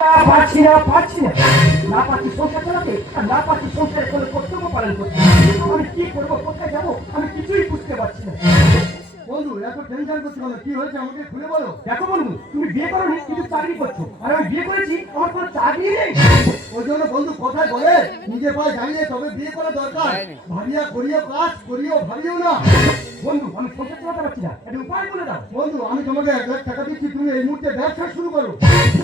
পারছি না না পারছি সংসার চালাতে, আর না পারছি সংসারে কোনো কর্তব্য পালন করতে। আমি কি করবো, কোথায় যাবো, আমি কিছুই বুঝতে পারছি না। বন্ধু এত টেনশন করছো কেন? কি হয়েছে আমাকে খুলে বলো। দেখো বন্ধু, তুমি বিয়ে করোনি কিন্তু চাকরি করছো, আর আমি বিয়ে করেছি, আমার কোনো চাকরি নেই। ওই জন্য বন্ধু কোথায় বলে নিজে পায়ে দাঁড়িয়ে তবে বিয়ে করা দরকার। ভাবিয়া করিও কাজ করিও ভাবিও না। বন্ধু আমি সংসার চালাতে পারছি না, একটা উপায় বলে দাও। বন্ধু আমি তোমাকে 1,00,000 টাকা দিচ্ছি, তুমি এই মুহূর্তে ব্যবসা শুরু করো।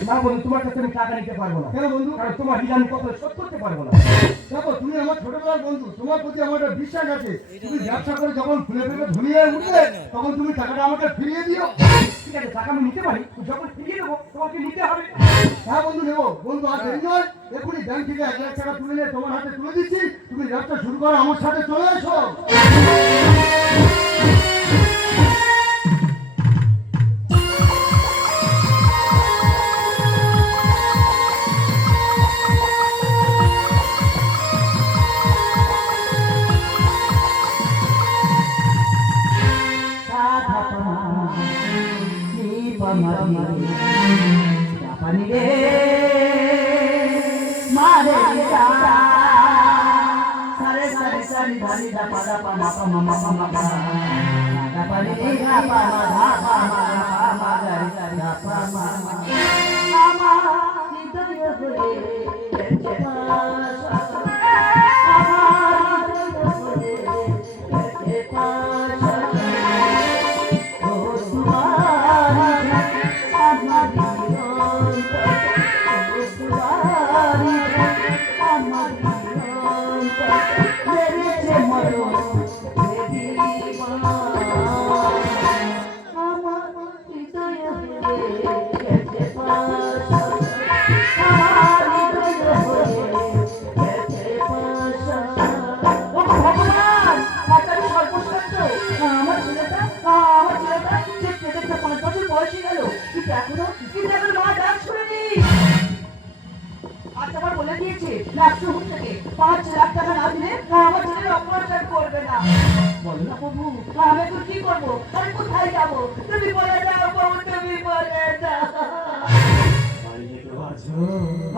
না বন্ধু, তোমার কাছে আমি টাকা নিতে পারবো না। কেন বন্ধু? কারণ তোমার ঋণ আমি কখনো শোধ করতে পারবো না। দেখো তুমি আমার ছোটবেলার বন্ধু, তোমার প্রতি আমার একটা বিশ্বাস আছে। তুমি ব্যবসা করে যখন খুলে ফেলে ধুলিয়ে উঠবে তখন তুমি টাকাটা আমাকে ফিরিয়ে দিও। ঠিক আছে, টাকা আমি নিতে পারি, যখন ফিরিয়ে দেবো তোমাকে নিতে হবে। হ্যাঁ বন্ধু নেবো। বন্ধু আর দেরি নয়, এখনই ব্যাংক থেকে 1,00,000 টাকা তুলে নিয়ে তোমার হাতে তুলে দিচ্ছি। তুমি ব্যবসা শুরু করো, আমার সাথে চলে এসো।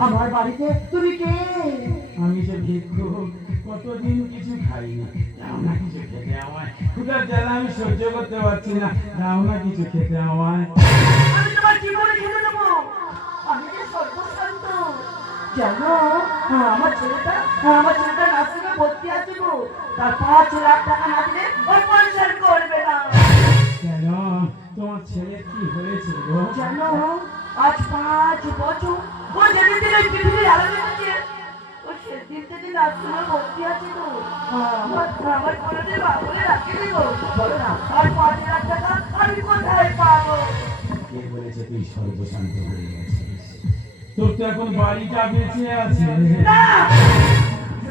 আমার বাড়িতে তুমি কে? আমি যে ভিক্ষুক, কতদিন কিছু খাইনি, দাও না কিছু খেতে আমায়। ক্ষুধার জ্বালা আমি সহ্য করতে পারছি না, দাও না কিছু খেতে আমায়। আমি তোমার জীবনে খেতে দেবো, আমি যে সর্বশান্ত জানো। আমার ছেলেটা নার্সিংয়ে ভর্তি আছে গো, তার 5,00,000 টাকা না দিলে অপারেশন করবে না। কেন, তোমার ছেলে কি হয়েছে গো? জানো, আজ 5 বছর ও যেদিন থেকে এই পৃথিবীর আলো দেখেছে, ও সেদিন থেকে নার্সিংয়ে ভর্তি আছে গো। আমার কোনোদিন বাবুলে রাখিনি গো। বলো না, আর 5,00,000 টাকা আমি কোথায় পাবো? কে বলেছে তুই সর্বশান্ত হয়ে গেছিস? তোর তো এখন বাড়িটা বেঁচে আছে। না,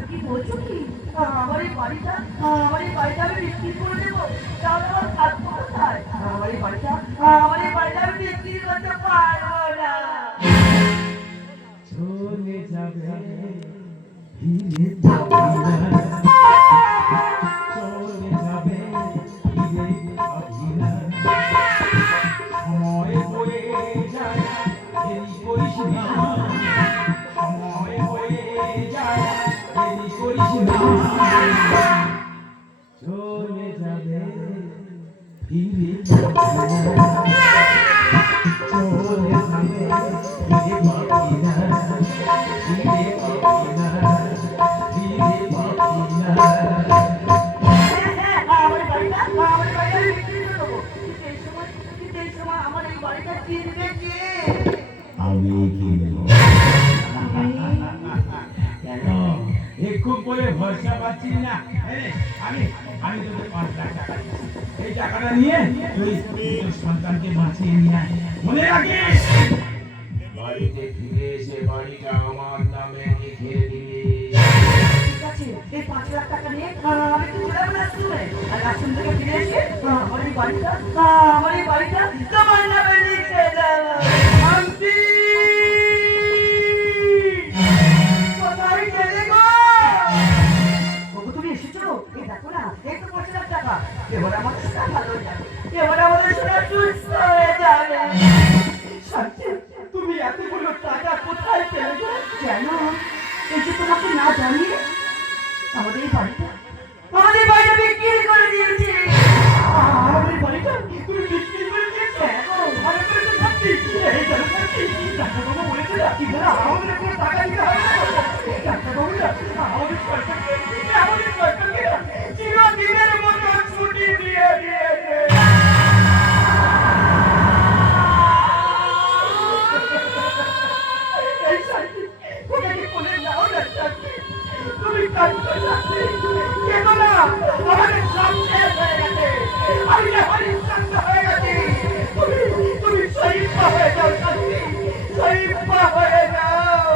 কি বলছো কি? আমার এই বাড়িটা আমি বিক্রি করে দেবো, তাহলে আমার থাকবো কোথায়? আমার এই বাড়িটা আমি বিক্রি করতে পারবো না। চলে যাবে ফিরে যাবে না, চলে যাবে ফিরে যাবে না। সময় বয়ে যায় দেরি করিস না, সময় বয়ে যায় দেরি করিস না। চলে যাবে ফিরে যাবে না, চলে যাবে ফিরে পাবি না, ফিরে পাবি না, ফিরে পাবি না। আমার বাড়িটা আমি বিক্রি করে দেবো। কিন্তু এই সময় আমার এই বাড়িটা কিনবে কে? আমি কিনবো। কেন ভিক্ষুক বলে ভরসা পাচ্ছি না? আমি আমি তোদের 5,00,000 টাকা দিচ্ছি, এই টাকাটা নিয়ে তুই তোর সন্তানকে বাঁচিয়ে নিয়ে আয়। মনে রাখিস, বাড়িতে ফিরে এসে বাড়িটা আমার নামে লিখে দিবি। ঠিক আছে, এই 5,00,000 টাকা নিয়ে আমি তো চলে যাবো নার্সিংহোমে। আর নার্সিংহোম থেকে ফিরে এসে আমার এই বাড়িটা তোমার নামে লিখে দেবো। শান্তি! কোথায় গেলে গো? ওগো, তুমি এসেছো? এই দেখো না, এই তো 5,00,000 টাকা। এবার আমাদের সোনা ভালো হয়ে যাবে, এবার আমাদের সোনা সুস্থ হয়ে যাবে। শান্তি, তুমি এতগুলো টাকা কোথায় কেন এই যে তোমাকে না জানিয়ে আমাদের বাড়িটা বিক্রি করে দিয়েছে। আমাদের বাড়িটা তুমি বিক্রি করে দিয়েছো? ভালো করে তো থাকছি। এই জানো থাকছি। ডাক্তারবাবু বলেছে রাত্রি বেলা আমাদের কোনো টাকা দিতে হবে না। ডাক্তারবাবু না আমাদের সরকারকে চিরদিনের মতো ছুটি দিয়ে দিয়েছে। এই শান্তি ওটাকে বলে নাও না শান্তি। তুমি কাঁদছো শান্তি, কেঁদো না। আমাদের সব শেষ হয়ে গেছে। আমি আমার শান্ত হয়ে গেছি। তুমি শহীদ হয়ে যাও শান্তি, শহীদ হয়ে যাও।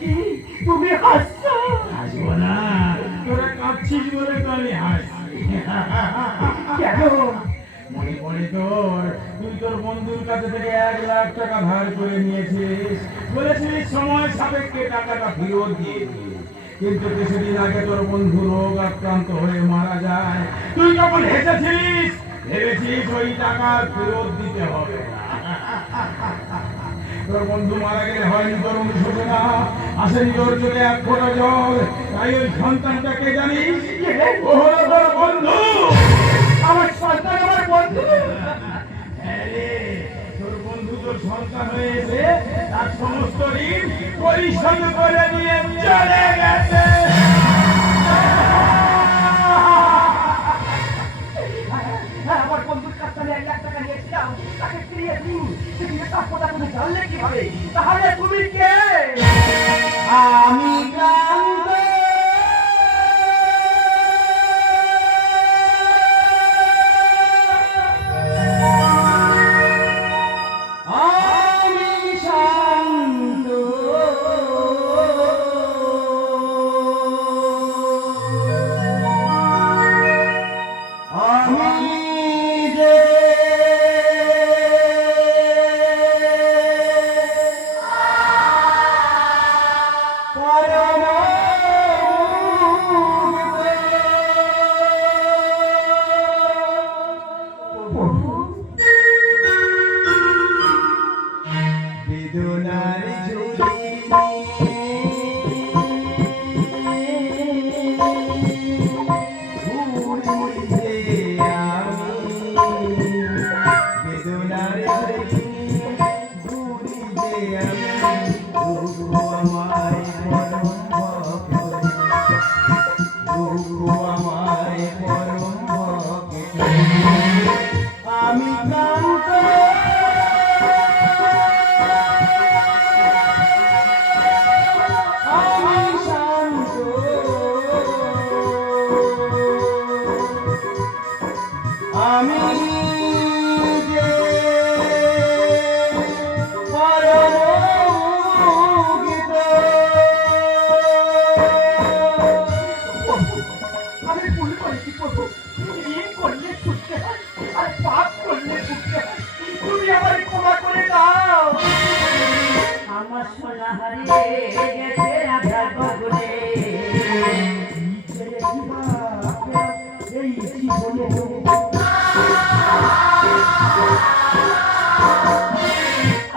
কি তুমি হাসছো? হাসবো না, তোরা কাঁদছিস বলে তো আমি হাসছি। কেন? মনে পড়ে তোর, তুই তোর বন্ধুর কাছে থেকে 1 লাখ টাকা ধার করে নিয়েছিস, বলেছিস সময় সাপেক্ষে টাকাটা ফেরত দিয়ে দিবি। কিন্তু কিছুদিন আগে তোর বন্ধু রোগ আক্রান্ত হয়ে মারা যায়। তুই তখন হেসেছিস, ভেবেছিস ওই টাকা ফেরত দিতে হবে না। তোর বন্ধু মারা গেলে হয়নি তোর অনুশোচনা, আসেনি তোর চোখে 1 ফোঁটা জল। তাই ওই সন্তানটাকে জানিস ও হলো তোর বন্ধু। আমার সন্তান আমার বন্ধু? তোর বন্ধু তোর সন্তান হয়েছে, তার সমস্ত ঋণ পরিশোধ করে দিয়ে চলে গেছে। আমার বন্ধুর কাছ থেকে 1 লাখ টাকা নিয়েছিলাম, তাকে ফিরিয়ে দিন। সেদিকে তার কথা তুমি জানলে কিভাবে? তাহলে তুমি কে? আমি ক্লান্ত।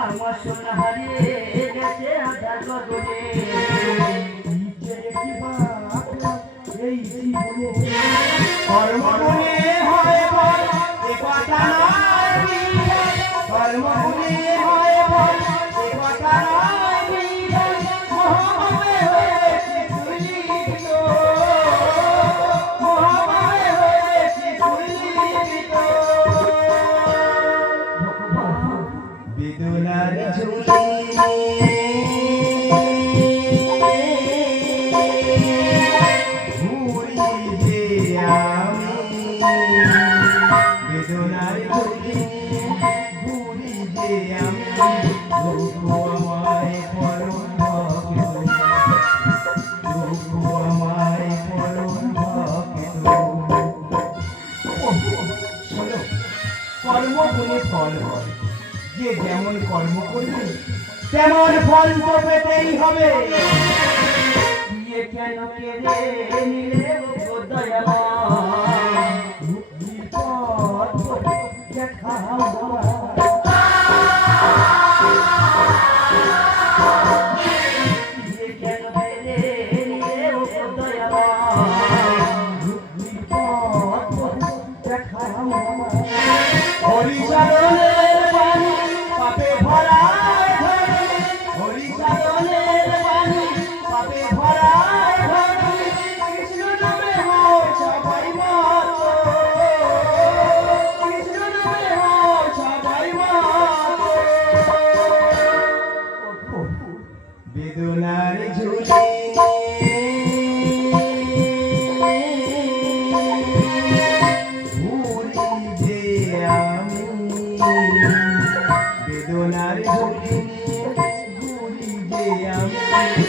আমার সোনা হারিয়ে গেছে আধার গগনে। এই জীবনে কর্মগুণে হয় বল, এ কথা নয়। কর্মগুণে হয় বল, এ কথা নয়। মহামায় হয়েছে তুলিত, মহামায় হয়েছে তুলিত। বেদনার ঝুলি বেদনার ঝুলি ঘুরি যে আমি, দুঃখ আমায় পরম ভক্ত, দুঃখ আমায় পরম ভক্ত। শোনো, কর্ম গুণে ফল হয়, যে যেমন কর্ম করবে তেমন ফল তো পেতেই হবে। বিয়ে কেন কেড়ে নিলে গো দয়াময়, দেখাও সোনার ঝুলি নিয়ে ঘুরি যে আমি